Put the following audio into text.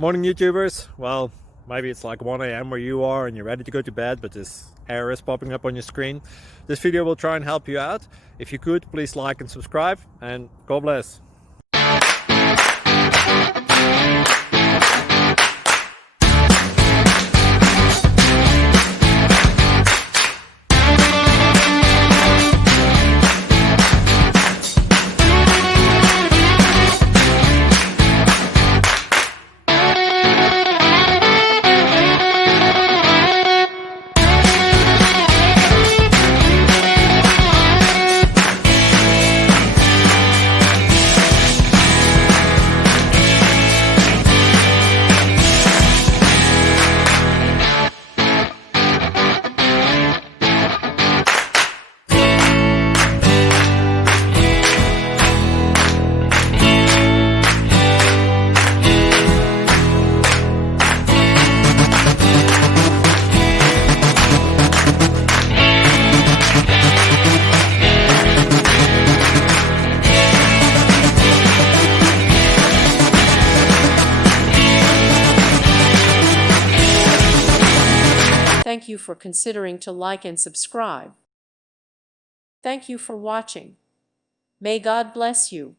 Morning YouTubers. Well, maybe it's like 1 a.m. where you are and you're ready to go to bed, but this error is popping up on your screen. This video will try and help you out. If you could, please like and subscribe, and God bless. Thank you for considering to like and subscribe. Thank you for watching. May God bless you.